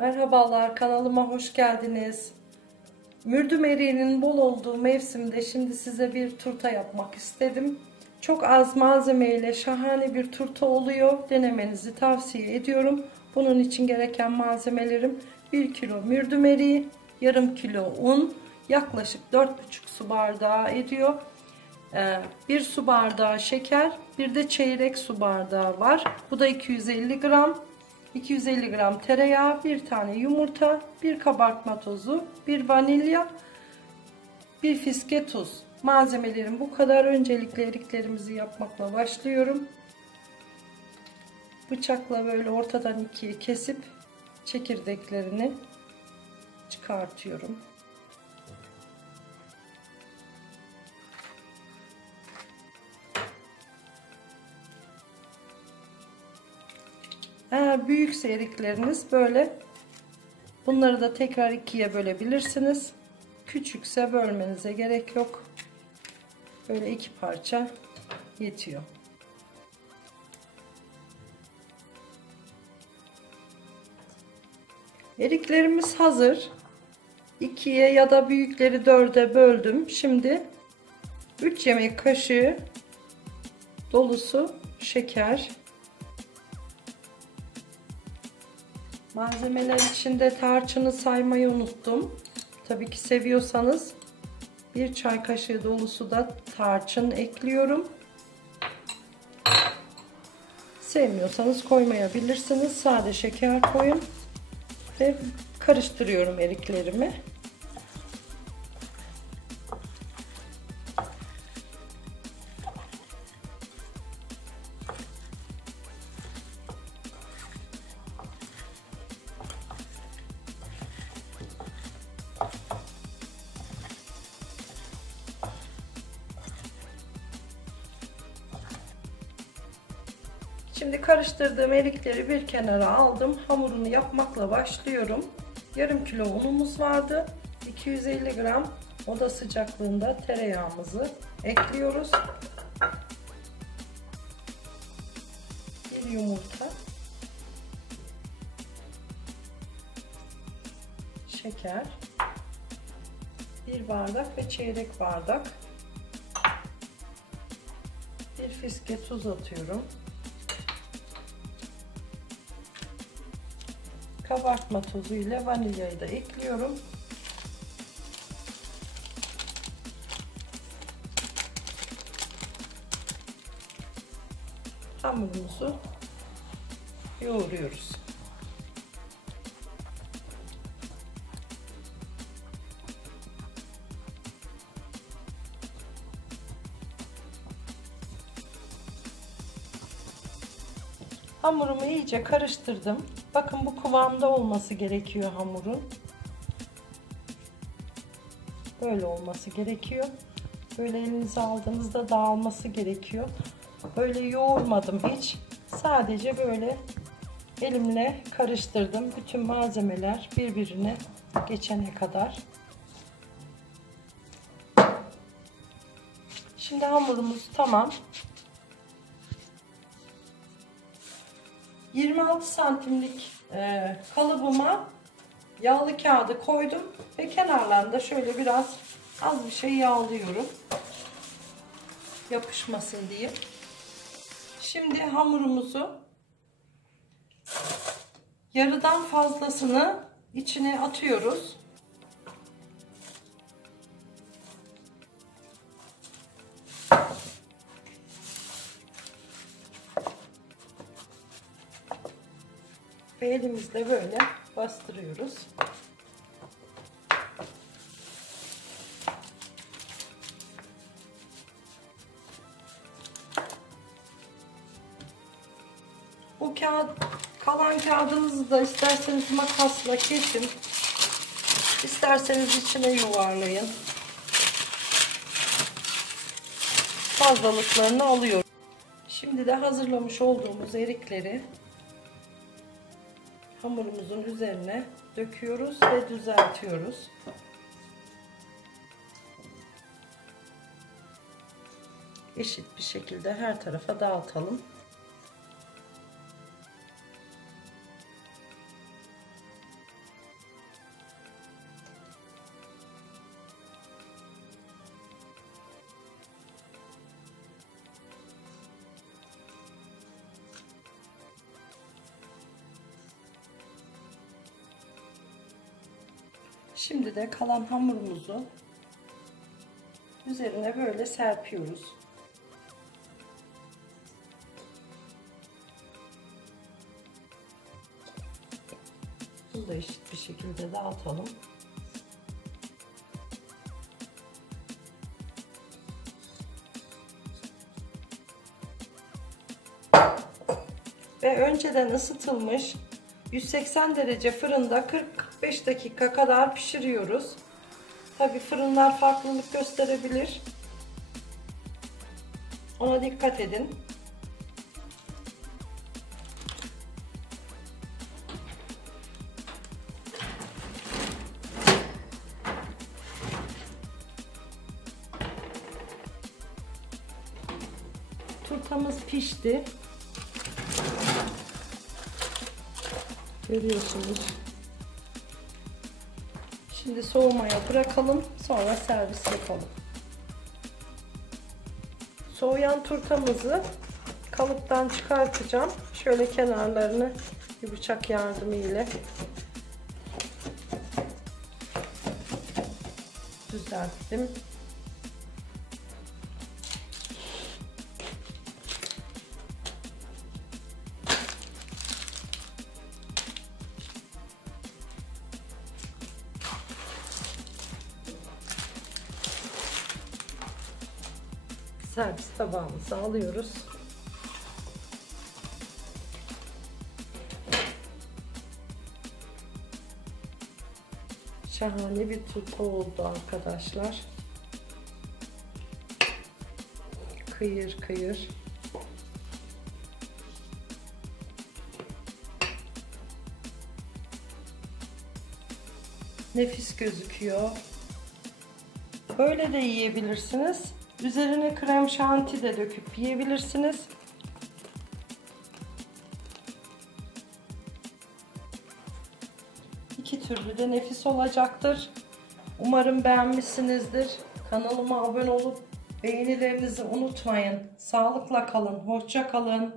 Merhabalar, kanalıma hoş geldiniz. Mürdüm eriğinin bol olduğu mevsimde şimdi size bir turta yapmak istedim. Çok az malzemeyle şahane bir turta oluyor. Denemenizi tavsiye ediyorum. Bunun için gereken malzemelerim 1 kilo mürdüm eriği, yarım kilo un, yaklaşık 4,5 su bardağı ediyor. 1 su bardağı şeker, bir de çeyrek su bardağı var. Bu da 250 gram. 250 gram tereyağı, bir tane yumurta, bir kabartma tozu, bir vanilya, bir fiske tuz. Malzemelerim bu kadar. Öncelikle eriklerimizi yapmakla başlıyorum. Bıçakla böyle ortadan ikiye kesip çekirdeklerini çıkartıyorum. Eğer büyükse erikleriniz böyle bunları da tekrar ikiye bölebilirsiniz. Küçükse bölmenize gerek yok. Böyle 2 parça yetiyor. Eriklerimiz hazır. 2'ye ya da büyükleri 4'e böldüm. Şimdi 3 yemek kaşığı dolusu şeker. Malzemeler içinde tarçını saymayı unuttum. Tabii ki seviyorsanız 1 çay kaşığı dolusu da tarçın ekliyorum. Sevmiyorsanız koymayabilirsiniz. Sade şeker koyun. Ve karıştırıyorum eriklerimi. Şimdi karıştırdığım erikleri bir kenara aldım. Hamurunu yapmakla başlıyorum. Yarım kilo unumuz vardı. 250 gram oda sıcaklığında tereyağımızı ekliyoruz. Bir yumurta. Şeker. 1 bardak ve çeyrek bardak. Bir fiske tuz atıyorum. Kabartma tozu ile vanilyayı da ekliyorum. Hamurumuzu yoğuruyoruz. Hamurumu iyice karıştırdım. Bakın bu kıvamda olması gerekiyor hamurun. Böyle olması gerekiyor. Böyle elinize aldığınızda dağılması gerekiyor. Böyle yoğurmadım hiç. Sadece böyle elimle karıştırdım. Bütün malzemeler birbirine geçene kadar. Şimdi hamurumuz tamam. 26 santimlik kalıbıma yağlı kağıdı koydum ve kenarlarında şöyle biraz az bir şey yağlıyorum. Yapışmasın diye. Şimdi hamurumuzu yarıdan fazlasını içine atıyoruz. Ve elimizle böyle bastırıyoruz. Bu kağıt, kalan kağıdınızı da isterseniz makasla kesin, isterseniz içine yuvarlayın. Fazlalıklarını alıyorum. Şimdi de hazırlamış olduğumuz erikleri hamurumuzun üzerine döküyoruz ve düzeltiyoruz. Eşit bir şekilde her tarafa dağıtalım. Şimdi de kalan hamurumuzu üzerine böyle serpiyoruz. Bunu da eşit bir şekilde dağıtalım. Ve önceden ısıtılmış 180 derece fırında 40-45 dakika kadar pişiriyoruz. Tabi fırınlar farklılık gösterebilir. Ona dikkat edin. Turtamız pişti. Görüyorsunuz. Şimdi soğumaya bırakalım. Sonra servis yapalım. Soğuyan turtamızı kalıptan çıkartacağım. Şöyle kenarlarını bir bıçak yardımıyla düzelttim. Servis tabağımıza alıyoruz. Şahane bir turta oldu arkadaşlar. Kıyır kıyır. Nefis gözüküyor. Böyle de yiyebilirsiniz. Üzerine krem şanti de döküp yiyebilirsiniz. İki türlü de nefis olacaktır. Umarım beğenmişsinizdir. Kanalıma abone olup beğenilerinizi unutmayın. Sağlıkla kalın, hoşça kalın.